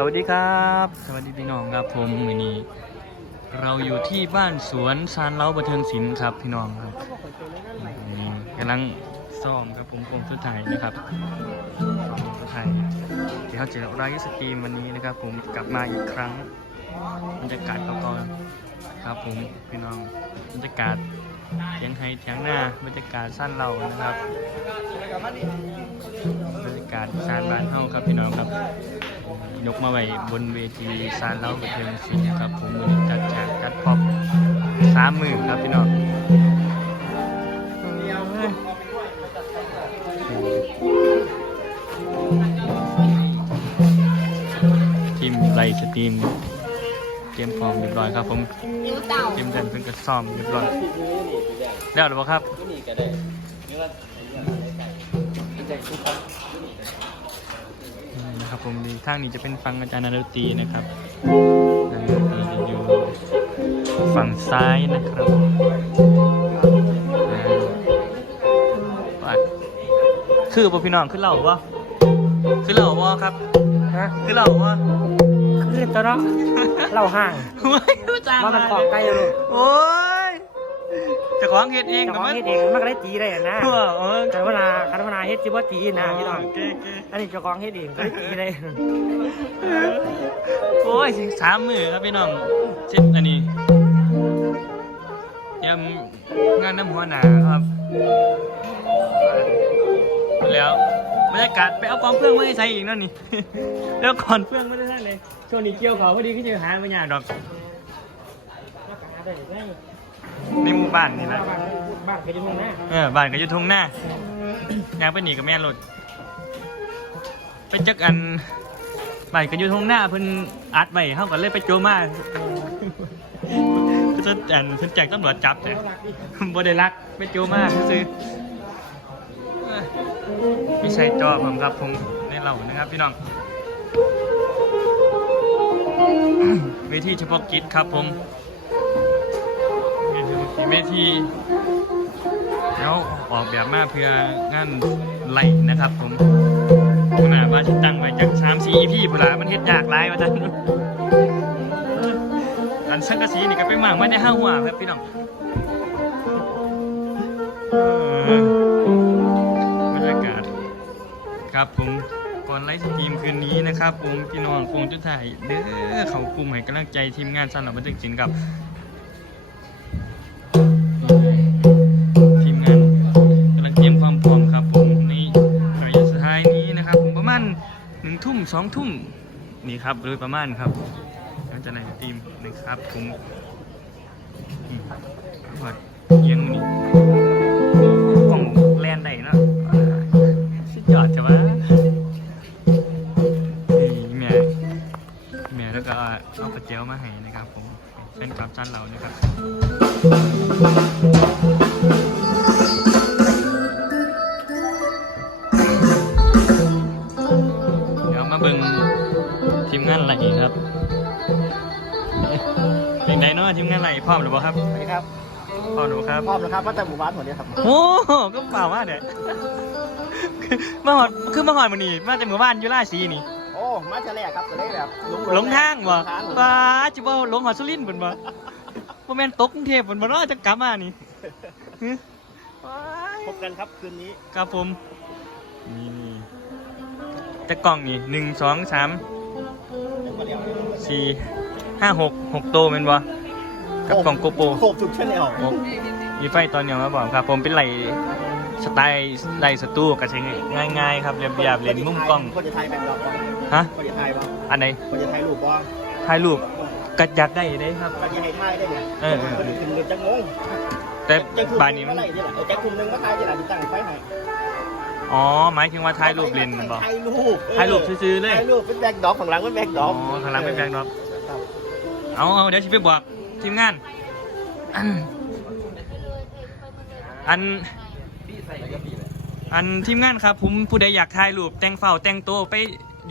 สวัสดีครับ สวัสดีพี่น้องครับผมมือนี้ เราอยู่ที่บ้านสวนซานเล้าบันเทิงศิลป์ครับพี่น้องครับอืมกำลังซ้อมครับผมผมสุดท้ายนะครับซ้อมสุดท้ายเดี๋ยวเขาจะไลฟ์สตรีมวันนี้นะครับ ผมกลับมาอีกครั้งบรรยากาศก่อนๆครับผมพี่น้องบรรยากาศ เทียงไฮเทียงหน้าบรรยากาศสั้นเรานะครับบรรยากาศซานบ้านเฮาครับพี่น้องครับยกมาไว้บนเวทีซานเล้าบันเทิงศิลป์ครับผมมือจัดฉากจัดพร็อปสามหมื่นครับพี่น้องทีมไลฟ์สตรีม ตรียมพร้อมเรียบร้อยครับ ผมนิ้วเต่าเตรียมกันเพิ่งกระซ่อมเรียบร้อยแล้วหรือเปล่าครับนะครับผมดีข้างนี้จะเป็นฟังอาจารย์นรตีนะครับอาจารย์นรตีจะอยู่ฝั่งซ้ายนะครับอ่าว่าคือป่ะพี่น้องคือเหล่าวะคือเหล่าวะครับ ฮะคือเหล่าวะ คือตัวเนาะเล่าห้างไม่รู้จักว่ามันขอบใกล้อยู่ลูกโอ้ยเจะของเฮ็ดเองแต่กับของมันเฮ็ดเองมันก็ได้ตีได้อะนะเออเออแต่เวลาคันเวลาเฮ็ดสิบ่ตีนะพี่น้องโอเคโอเคอันนี้เจ้าของเฮ็ดเองก็ได้ตีได้โอ้ยสามมือครับพี่น้องเช็ดอันนี้เตรียมงานน้ำหัวหนาครับหมดแล้ว บรรยากาศไปเอากองเพื่องมาให้ใส่อีกนั่นนี่ แล้วก่อนเพื่องไม่ได้ท่านเลยช่วงนี้เกี่ยวเขาพอดีขึ้นจะหาไม่ยากดอกในหมู่บ้านนี่แหละบ้านเคยดูมั้งนะเออบ้านก็อยู่ทุ่งหน้าอยากไปหนีกับแม่รถไปจักอันบ้านก็อยู่ทุ่งหน้าเพิ่นอัดไว้เฮาก็เลยไปโจมาเพิ่นจะอันเพิ่นแจ้งตำรวจจับแต่บ่ได้รักไปโจมาซื้อเอ้ย ไม่ใช่จอผมครับผมในเรานะครับพี่น้องเวทีเฉพาะกิจครับผมเวทีเวทีแล้วออกแบบมาเพื่องานไหลนะครับผมขนาดว่าที่ตั้งไว้จักสามสี่พี่พนละมันเฮ็ดยากหลายว่าจันอันสังกะสีนี่ก็ไปมั่งไว้ในห้าหัวครับพี่น้อง ครับผมก่อนไลฟ์สตรีมคืนนี้นะครับผมพี่น้องคงจะถ่ายเด้อเขากลุ่มให้กำลังใจทีมงานสำหรับบันทึกจินกับทีมงานกำลังเตรียมความพร้อมครับผมในระยะสุดท้ายนี้นะครับผมประมาณหนึ่งทุ่มสองทุ่มนี่ครับโดยประมาณครับหลังจากนั้นทีมนะครับผม จานเรานะครับ เดี๋ยวมาเบิ่งทีมงานไหลครับเป็นไดเนาะทีมงานไหลพร้อมหรือเปล่าครับสวัสดีครับพร้อมหรือครับ พร้อมแล้วครับว่าแต่หมู่บ้านหมดเนี่ยครับโอ้โหก็เปล่ามากเนี่ยมาหอดคือมาหอดมันนี่มาจากหมู่บ้านอยุราศีนี่โอ้ มาเฉลี่ยครับจะได้แบบหลงทางบ่ป้าจิบ่หลงหอดสุรินทร์เพิ่นบ่บ่แม่นตกกรุงเทพเพิ่นบ่เนาะจะกลับมานี่ฮึพบกันครับคืนนี้ครับผมนี่แต่กล่องนี่หนึ่งสองสามสี่ห้าหกหกโตแม่นบ่กับกล่องโกโปรโคบทุกชแนลหกมีไฟตอนเดียวมาบอกครับ ผมเป็นไหลสไตล์ไหลสตูก็ใช้ง่ายๆครับเรียบๆเล่นมุมกล้อง คนจะถ่ายแบบดอกบ้างฮะคนจะถ่ายบ้างอันไหนคนจะถ่ายรูปบ้างถ่ายรูปก็อยากได้ได้ครับคนจะให้ถ่ายได้เนี่ยเออเออคนจะถึงจะงงแต่จะคุมบานนี้เมื่มันอไหร่ที่หลังจะคุมหนึงก็ถ่ายที่หลังที่ตั้งไฟให้อ๋อ หมายถึงว่าถ่ายรูปเล่นบ่ถ่ายรูปถ่ายรูปซื้อๆเลยถ่ายรูปเป็นแบ็คดอกของหลังเป็นแบ็คดอ๋ออกข้างหลังเป็นแบงค์ดรอปครับเอาเอาเดี๋ยวฉันไปบอกทีมงานอันอันอันทีมงานครับผมผู้ใดอยากถ่ายรูปแต่งเฝ้าแต่งตัวไป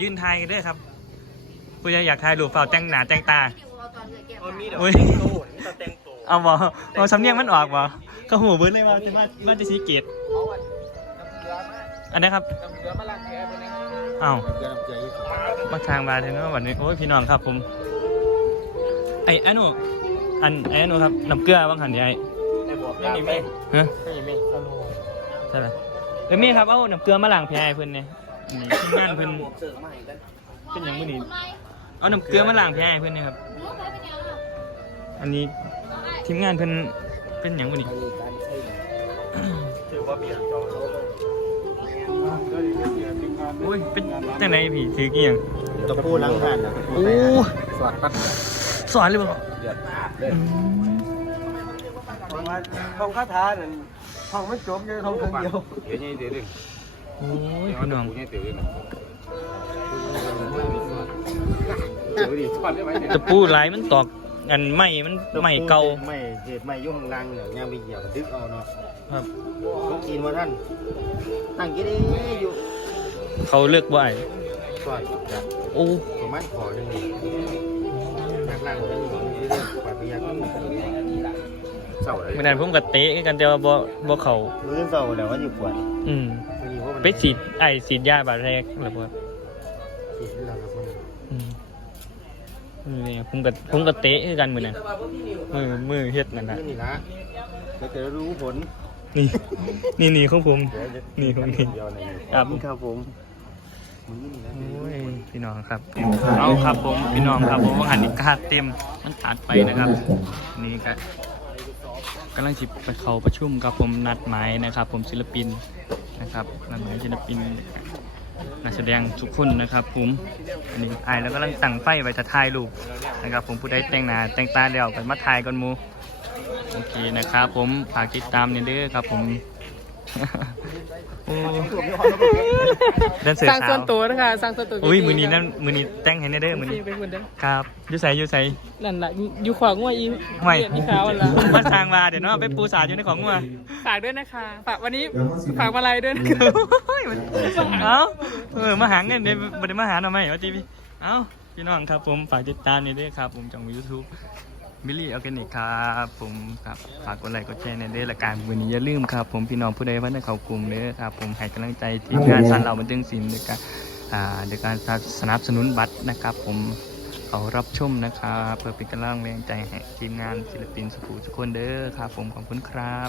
ยืนถ่ายกันเด้อครับผู้ใดอยากถ่ายรูปเฝ้าแต่งหน้าแต่งตา เอามีเดี๋ยวโอ้ยแต่งตัวนี่จะแต่งตัวเอาบ่เอาสำเนียงมันออกบ่ก็หูเบิ้เลยว่าจะมามาจะสีเกตเอาอันน้ำเกลือมาอันนี้ครับน้ำเกลือมาล้างแผลไปเลยอ้าวเกลือน้ำเกลือยี่สิบมาทางมาถึงแล้ววันนี้โอ้ยพี่น้องครับผม ไอ้ไอ้หนูอันไอ้หนูครับน้ำเกลือบ้างหันดิไอ้ได้บวกไม่มีไหมฮะไม่มีไหมใช่ไหมเอ้ยมีครับเอาน้ำเกลือมาล้างแผลให้เพิ่นเนี่ย นี่ทีมงานเพิ่นบวกเสือมาให้กันเป็นอย่างมื้อนี้เอาน้ำเกลือมาล้างแผลให้เพิ่นเนี่ยครับ อันนี้ทีมงานเพิ่นเป็นอย่างมื้อนี้มีการใช้ถือว่าเบียร์จอโอ้ยเป็นจังไดพี่ถือกี่อย่างตะปูล้างผ่านนะตะปูโอ้ใส่สอดปัดสอนเลยบ่เดือดเดือดอืมห้องคาถานั่นห้องไม่จบยังห้องคนเดียวเดี๋ยวนี้เดี๋ยวนี้ โอ้ยพี่น้องกูเนี่ยเดี๋ยวนี้เดี๋ยวนี้สอนได้ไหมเนี่ยตะปูหลายมันตอกอันไม้มันไม้เก่าไม่เหตุไม่ยุ่งลังเนี่ยย่างไปเหยียบดึกเอาเนาะครับลูกกินมาท่านตั้งกินได้อยู่ เขาเลือกบ่ไอ้ก่อนจะโอ้ประมาณขอหนึ่งอยากนั่งเรื่องของเรื่องปฏิญาณเศร้าเลยเมื่อนั้นผมก็เตะคือกันแต่ว่าบ่บ่เข้ามื้อเศร้าแล้วว่าอยู่ปวดอืมวันนี้ว่ามัน ไปฉีดไอ้ฉีดยาบาดแรกหรือบ่ฉีดแล้วครับคนอืมนี่ผมก็ผมก็เตะคือกันมื้อนั้นมือมือเฮ็ดนั่นน่ะนี่นะเดี๋ยวจะรู้ผลนี่นี่นี่ของผมเดี๋ยวจะนี่ของนี่เดียวในนี้ครับครับผมมึงนี่นะโอ้ยพี่น้องครับเอาครับผมพี่น้องครับผมว่าหันอีกคาดเต็มมันตัดไปนะครับ นี่ก็ กำลังจิบไปเขาประชุมกับผมนัดหมายนะครับ ผมศิลปินนะครับนัดหมายศิลปินนักแสดงทุกคนนะครับผมอันนี้ไอายแล้วก็กำลังตั้งไฟไว้จะถ่ายรูปนะครับ ผมผู้ใดแต่งหน้าแต่งตาเดียวกันมาถ่ายกันมูโอเคนะครับ ผมฝากติดตามเนี่ยเด้อครับ ผม โอ้เดินเสือสร้างสาส่ววนตัวนะคะสร้างส่วนตัวอุ้ยมือนี้นั่นมือนี้แต่งให้แน่เด้อมือนี้เป็นคนเด้อครับอยูใส่ยูใส่นั่นแหละอยู่ขวางงัวอีห่วยเรียนนี่ขาวอันละมาทางมาเดี๋ยวเนาะไปปูสาดอยู่ในของงัวฝากด้วยนะคะฝากวันนี้ฝากมาลัยด้วยนะคะเฮ้ยมันเอ้าเออมาหาเงินเดี๋ยวบ่ได้มาหาหน่อไหมว่าจีพี่เอ้าพี่น้องครับผมฝากติดตามนี่ด้วยครับ ผมจากยูทูบ มิลลี่ออร์แกนิกครับผมครับฝากกดไลค์กดแชร์ในเด้อละกันวันนี้อย่าลืมครับ ผมพี่น้องผู้ใดว่าในเขากลุ่มเด้อครับผมให้กำลังใจทีมงานสันเราบันเทิงศิลป์ด้วยกันอ่าด้วยการสนับสนุนบัตรนะครับ ผมเขารับชมนะครับเพื่อเป็นกำลังแรงใจให้ทีมงานศิลปินสุขุทุกคนเด้อครับผมขอบคุณครับ